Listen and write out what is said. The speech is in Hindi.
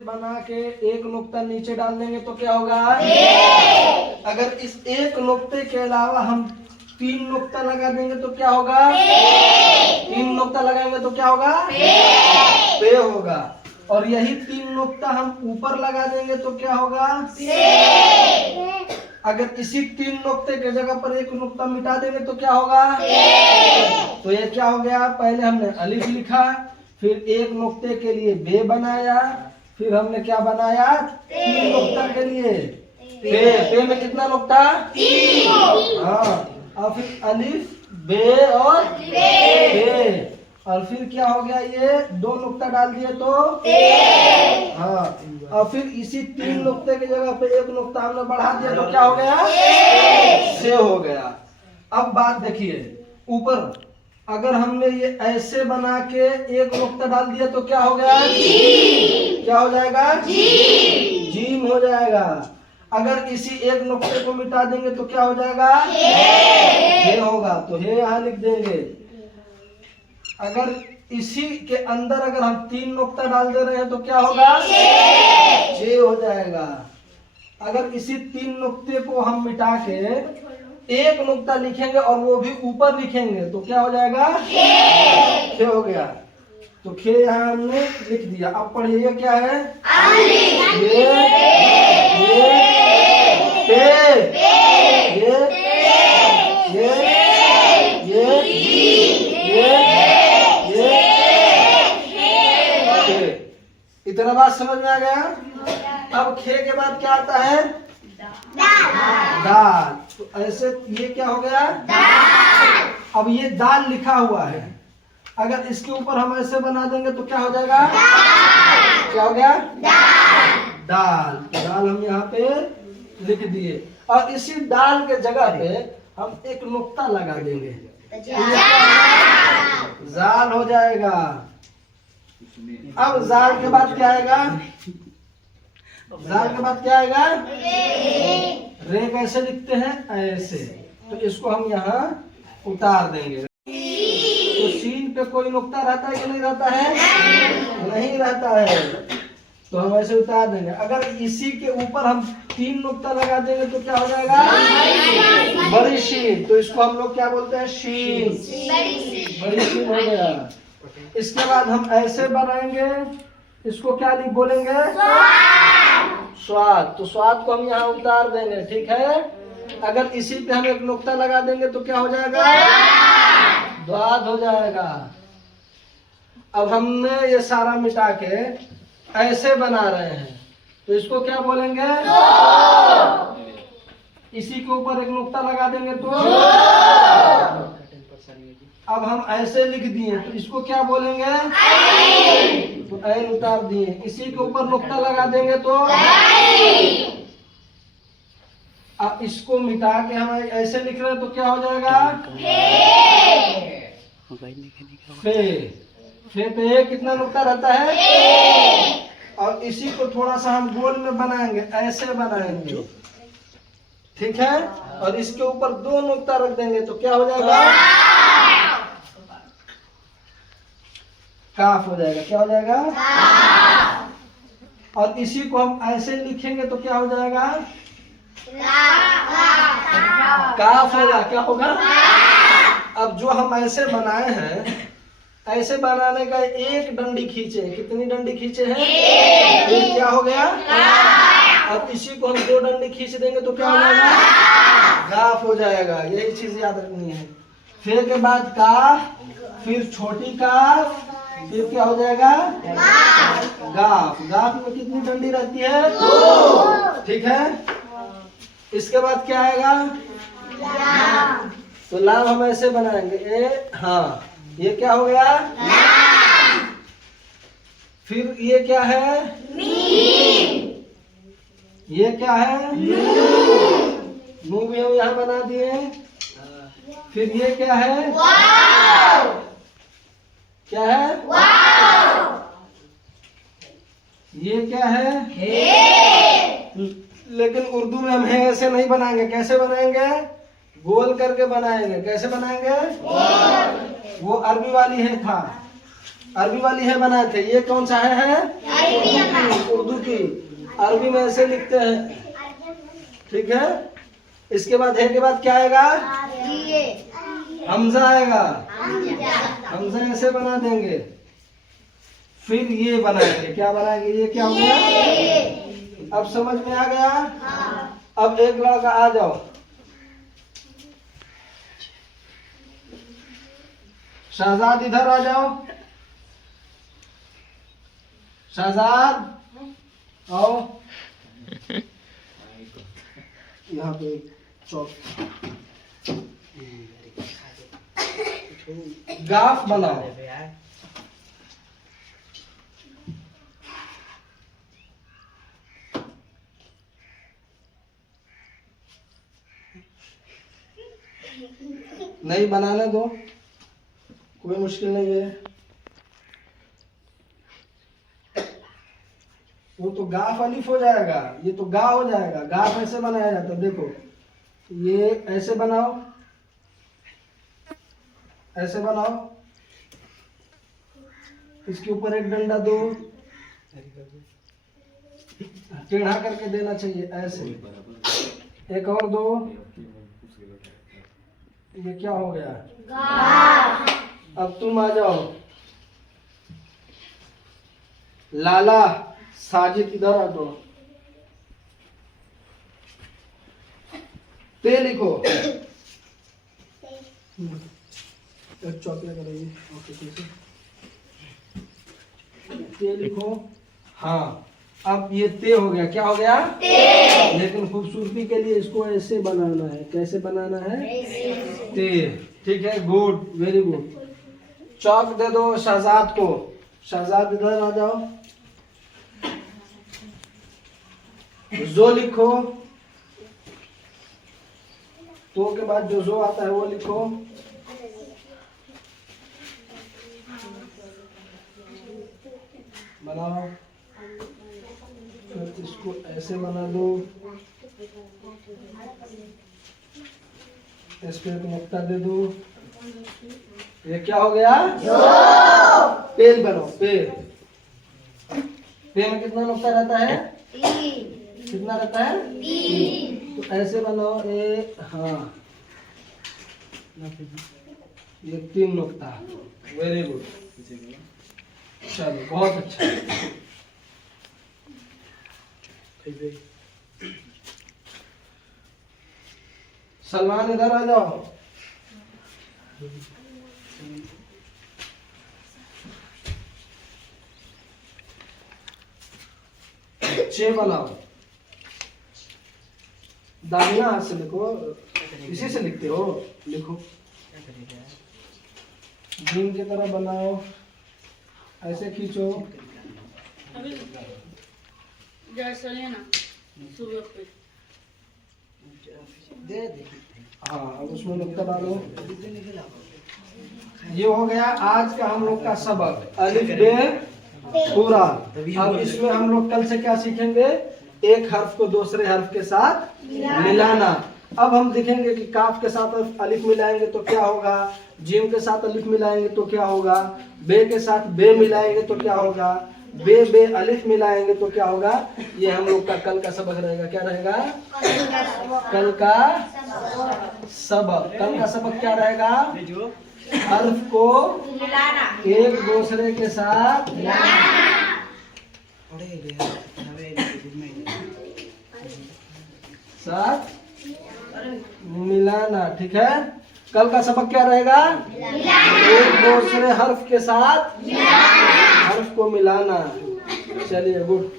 बना के एक नुक्ता नीचे डाल देंगे तो क्या होगा? अगर इस एक नुक्ते के अलावा हम 3 नुक्ता लगा देंगे तो क्या होगा? 3 नुक्ता लगाएंगे तो क्या होगा? पे होगा। और यही 3 नुक्ता हम ऊपर लगा देंगे तो क्या होगा? अगर इसी 3 नुक्ते के जगह पर एक नुक्ता मिटा देंगे तो क्या होगा? तो ये क्या हो गया? पहले हमने अलिफ लिखा, फिर एक नुक्ते के लिए बे बनाया, फिर हमने क्या बनाया? 3 नुक्ता के लिए पे में कितना नुक्ता? 3। हाँ, और फिर अलिफ बे और बे, और फिर क्या हो गया? ये 2 नुक्ता डाल दिए तो हाँ, और फिर इसी 3 नुक्ते की जगह पे एक नुक्ता हमने बढ़ा दिया तो क्या हो गया? से हो गया। अब बात देखिए, ऊपर अगर हमने ये ऐसे बना के एक नुक्ता डाल दिया तो क्या हो गया? क्या हो जाएगा? जीम हो जाएगा। अगर इसी एक नुक्ते को मिटा देंगे तो क्या हो जाएगा? हे होगा, तो हे यहाँ लिख देंगे। अगर इसी के अंदर अगर हम 3 नुक्ता डाल दे रहे हैं तो क्या होगा? जे हो जाएगा। अगर इसी 3 नुक्ते को हम मिटा के एक नुक्ता लिखेंगे और वो भी ऊपर लिखेंगे तो क्या हो जाएगा? खे हो गया। तो खे यहाँ हमने लिख दिया। अब पढ़िए, ये क्या है? ये इतना बात समझ में आ गया? अब खे के बाद क्या आता है? दाल। तो ऐसे ये क्या हो गया? अब ये दाल लिखा हुआ है, अगर इसके ऊपर हम ऐसे बना देंगे तो क्या हो जाएगा? क्या हो गया? दाल। दाल हम यहाँ पे लिख दिए, और इसी दाल के जगह पे हम एक नुक्ता लगा देंगे, जाल हो जाएगा। अब जाल के बाद क्या आएगा? जाल के बाद क्या आएगा? रे कैसे लिखते हैं? ऐसे। तो इसको हम यहाँ उतार देंगे। तो सीन पे कोई नुक्ता रहता है कि नहीं रहता है? नहीं रहता है, तो हम ऐसे उतार देंगे। अगर इसी के ऊपर हम 3 नुक्ता लगा देंगे तो क्या हो जाएगा? बड़ी शीन। तो इसको हम लोग क्या बोलते हैं? शीन। बड़ी शीन हो गया। इसके बाद हम ऐसे बनाएंगे, इसको क्या बोलेंगे? स्वाद। तो स्वाद को हम यहाँ उतार देंगे, ठीक है। अगर इसी पे हम एक नुक्ता लगा देंगे तो क्या हो जाएगा? द्वाद हो जाएगा। अब हमने ये सारा मिटा के ऐसे बना रहे हैं, तो इसको क्या बोलेंगे? इसी के ऊपर एक नुक्ता लगा देंगे तो अब हम ऐसे लिख दिए, तो इसको क्या बोलेंगे? तो ऐन उतार दिए। इसी के ऊपर नुक्ता लगा देंगे तो अब इसको मिटा के हम ऐसे लिख रहे हैं तो क्या हो जाएगा? फे पे कितना नुक्ता रहता है? और इसी को थोड़ा सा हम गोल में बनाएंगे, ऐसे बनाएंगे, ठीक है। और इसके ऊपर 2 नुक्ता रख देंगे तो क्या हो जाएगा? काफ हो जाएगा। क्या हो जाएगा? और इसी को हम ऐसे लिखेंगे तो क्या हो जाएगा? काफ होगा। क्या होगा? अब जो हम ऐसे बनाए हैं, ऐसे बनाने का एक डंडी खींचे। कितनी डंडी खींचे हैं? एक। क्या हो गया? अब इसी को हम 2 डंडी खींच देंगे तो क्या हो जाएगा? गाफ हो जाएगा। यही चीज याद रखनी है। फिर के बाद काफ, फिर छोटी काफ, फिर क्या हो जाएगा? गाफ। गाफ में कितनी डंडी रहती है? 2, ठीक है। इसके बाद क्या आएगा? तो लाम हम ऐसे बनाएंगे। हाँ, ये क्या हो गया? फिर ये क्या है? ये क्या है? मुंह भी हम यहाँ बना दिए। फिर ये क्या है? क्या है? ये क्या है? लेकिन उर्दू में हम ऐसे नहीं बनाएंगे। कैसे बनाएंगे? गोल करके बनाएंगे। कैसे बनाएंगे? वो अरबी वाली है था, अरबी वाली है बनाए थे। ये कौन सा है? उर्दू की, अरबी में ऐसे लिखते हैं, ठीक है। इसके बाद है के बाद क्या आएगा, हमजा आएगा, हमजा ऐसे बना देंगे, फिर ये बनाएंगे, क्या बनाएंगे, ये क्या हो गया, अब समझ में आ गया। अब एक लड़का आ जाओ, शहजाद इधर आ जाओ, शहजाद आओ, यहाँ पे चौक गाफ बनाओ, नहीं बनाने दो, कोई मुश्किल नहीं है। वो तो गाफ अलिफ हो जाएगा, ये तो गा हो जाएगा। गाफ ऐसे बनाया जाता है, देखो ये ऐसे बनाओ, ऐसे बनाओ, इसके ऊपर एक डंडा दो, टेढ़ा करके देना चाहिए ऐसे, एक और दो, ये क्या हो गया, अब तुम आ जाओ, लाला साजिद इधर आ जाओ, ते लिखो, एक चौकिया करेंगे, ओके ठीक है, ते लिखो। हाँ अब ये ते हो गया, क्या हो गया, ते। लेकिन खूबसूरती के लिए इसको ऐसे बनाना है, कैसे बनाना है, ते, ठीक है, गुड, वेरी गुड। चौक दे दो शहजाद को, शहजाद इधर आ जाओ, जो लिखो, तो के बाद जो आता है वो लिखो, बनाओ, फिर इसको ऐसे बना दो, इस पे एक नुक्ता दे दो, ये क्या हो गया, पेल बनाओ, पेल, पेल में कितना नुक्ता रहता है, कितना रहता है, तो ऐसे बनाओ, हाँ ये 3 नुक्ता, वेरी गुड, चलो बहुत अच्छा। सलमान इधर आ जाओ, चे बनाओ, दाहिना हाथ से लिखो, इसी से लिखते हो, लिखो, जीन की तरह बनाओ, ऐसे खींचो, हाँ अब उसमें नुक्ता डालो। ये हो गया आज का हम लोग का सबक, अलिफ बे पूरा। अब इसमें हम लोग कल से क्या सीखेंगे, एक हर्फ को दूसरे हर्फ के साथ मिलाना। अब हम देखेंगे कि काफ के साथ अलिफ मिलाएंगे तो क्या होगा, जीम के साथ अलिफ मिलाएंगे तो क्या होगा, बे के साथ बे मिलाएंगे तो क्या होगा, बे बे अलिफ मिलाएंगे तो क्या होगा। ये हम लोग का कल का सबक रहेगा। क्या रहेगा, कल का सबक। कल का सबक क्या रहेगा, हर्फ को एक दूसरे के साथ मिलाना। ठीक है, कल का सबक क्या रहेगा, एक दूसरे हर्फ के साथ हर्फ को मिलाना। चलिए गुड।